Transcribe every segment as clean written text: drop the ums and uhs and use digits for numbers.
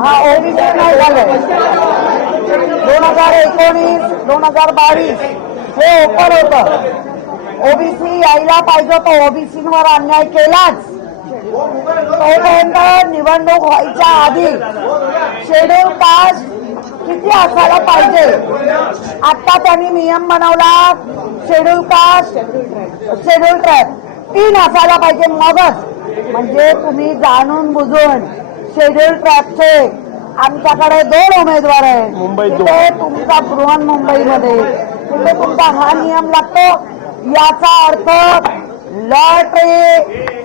हा ओबीसी नाही झालं. 2019 2022 हे ओपन होतं. ओबीसी यायला पाहिजे तो ओबीसीवर अन्याय केलाच. तोपर्यंत निवडणूक व्हायच्या आधी शेड्यूल कास्ट किती असायला पाहिजे. आता त्यांनी नियम बनवला शेड्यूल कास्ट शेड्यूल ट्राईब 3 असायला पाहिजे मगच. म्हणजे तुम्ही जाणून बुजून शेड्यूल ट्राईबचे आमच्याकडे 2 उमेदवार आहेत. तिथे तुमचा बृहन्मुंबईमध्ये तिथे तुमचा हा नियम लागतो. याचा अर्थ लॉटरी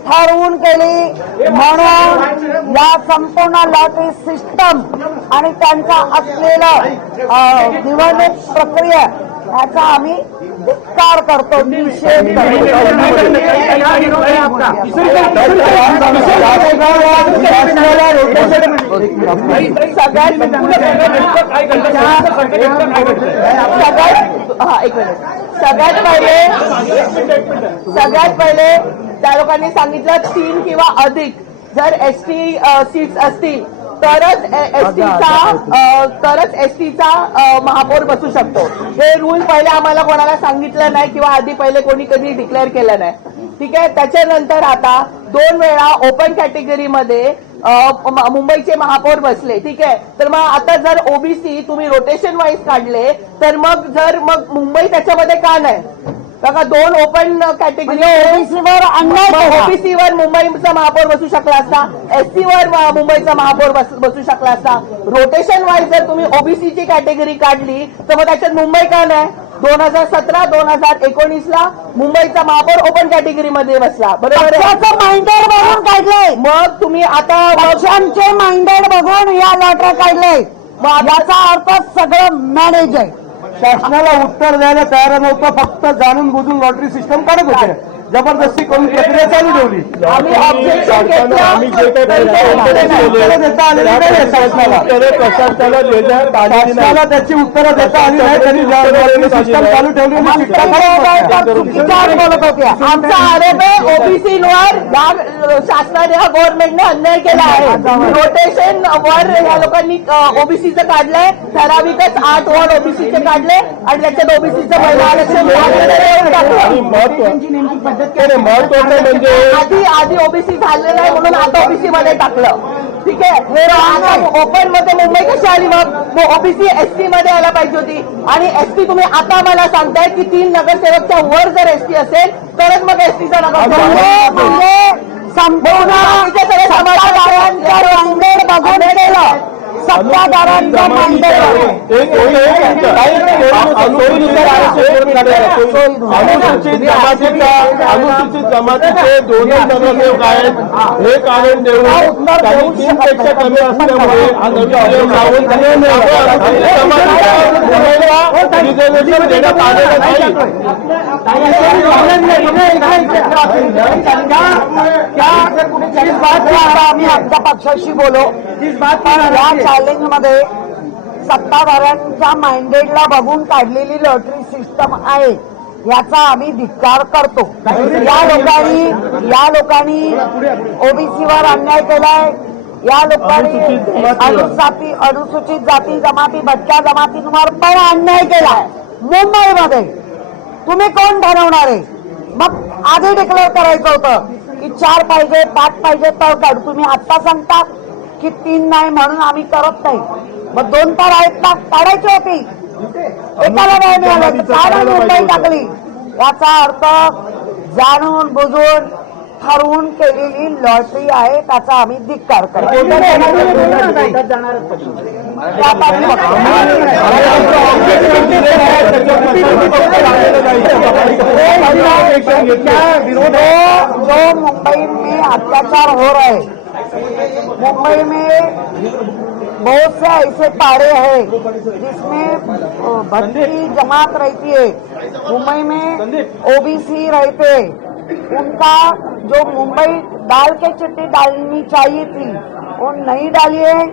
ठरवून केली म्हणून या संपूर्ण लॉटरी सिस्टम आणि त्यांचा असलेलं निवडणूक प्रक्रिया याचा आम्ही धिक्कार करतो, निषेध करतो. सगळ्यात पहिले त्या लोकांनी सांगितलं 3 किंवा अधिक जर एसटी सीट्स असतील तरच एसटीचा महापौर बसू शकतो. हे रूल पहिले आम्हाला कोणाला सांगितलं नाही किंवा आधी पहिले कोणी कधी डिक्लेअर केलं नाही. ठीक आहे. त्याच्यानंतर आता 2 वेळा ओपन कॅटेगरीमध्ये मुंबईचे महापौर बसले. ठीक आहे. तर मग आता जर ओबीसी तुम्ही रोटेशन वाईज काढले तर मग मुंबई त्याच्यामध्ये का नाही? बघा 2 ओपन कॅटेगरी ओबीसीवर मुंबईचा महापौर बसू शकला असता, एससीवर मुंबईचा महापौर बसू शकला असता. रोटेशन वाईज जर तुम्ही ओबीसीची कॅटेगरी काढली तर मग त्याच्यात मुंबई का नाही? 2017-2019 मुंबईचा महापौर ओपन कॅटेगरीमध्ये बसला. बरोबर आहे. माइंडेड बघून काढलंय. मग तुम्ही आता पक्षांचे माइंडेड बघून या लॉटऱ्या काढलंय. याचा अर्थ सगळं मॅनेज आहे. शासनाला उत्तर द्यायला तयार नव्हतं. फक्त जाणून बुजून लॉटरी सिस्टम काढत होते. जबरदस्ती करून प्रक्रिया चालू ठेवली. आम्ही ऑब्जेक्शन घेतलं. शासनाला त्याची उत्तरं देता आली नाही. त्यांनी लॉटरी सिस्टम चालू ठेवली. बोलत होत्या. आमचा आरोप आहे ओबीसीवर शासनाने गव्हर्नमेंटने अन्याय केला आहे. रोटेशन वर या लोकांनी ओबीसीचं काढलंय. ठराविकच 8 वॉर्ड ओबीसीचे काढले आणि त्याच्यात ओबीसीचं महिला आरक्षण महत्वाचं म्हणजे आधी ओबीसी झालेलं आहे म्हणून आता ओबीसी मध्ये टाकलं. ठीक आहे. ओपन मध्ये मुंबई कशी आली? मग ओबीसी एसटी मध्ये यायला पाहिजे होती. आणि एसटी तुम्ही आता मला सांगताय की 3 नगरसेवकच्या वर जर एसटी असेल तरच मग एसटीचा नगरसेवक म्हणजे संपूर्ण बघून केलं. सत्ताधाऱ्यांचा अनुसूचित जमातीचे 2 नगरसेवक आहेत. हे कारण देऊन 3पेक्षा कमी असल्यामुळे रिझर्वेशन देण्यात आलेलं नाही. आम्ही आमच्या पक्षाशी बोलो. या चॅलेंज मध्ये सत्ताधाऱ्यांच्या माइंडेडला बघून काढलेली लॉटरी सिस्टम आहे याचा आम्ही धिक्कार करतो. या लोकांनी ओबीसीवर अन्याय केलाय. या लोकांनी अनुसूचित जाती जमाती भटक्या जमातींवर पण अन्याय केलाय. मुंबईमध्ये तुम्ही कोण ठरवणार आहे? मग आधी डिक्लेअर करायचं होतं की 4 पाहिजे 5 पाहिजे तर काढू. तुम्ही आता सांगता की 3 नाही म्हणून आम्ही करत नाही. मग 2 तर आहेत ना, काढायची होती. एकाला नाही मिळालं तर काय मुंबई टाकली? याचा अर्थ जाणून बुजून ठरवून केलेली लॉटरी आहे. त्याचा आम्ही धिक्कार करतो. जो मुंबई में अत्याचार हो रहा है, मुंबई में बहुत से ऐसे पाड़े हैं जिसमें भटकी जमात रहती है. मुंबई में ओबीसी रहते, उनका जो मुंबई डाल के चिट्ठी डालनी चाहिए थी वो नहीं डाली है.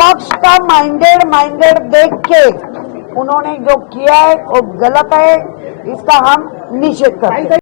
पक्ष का माइंडेड देख के उन्होंने जो किया है वो गलत है. इसका हम निषेध करते हैं.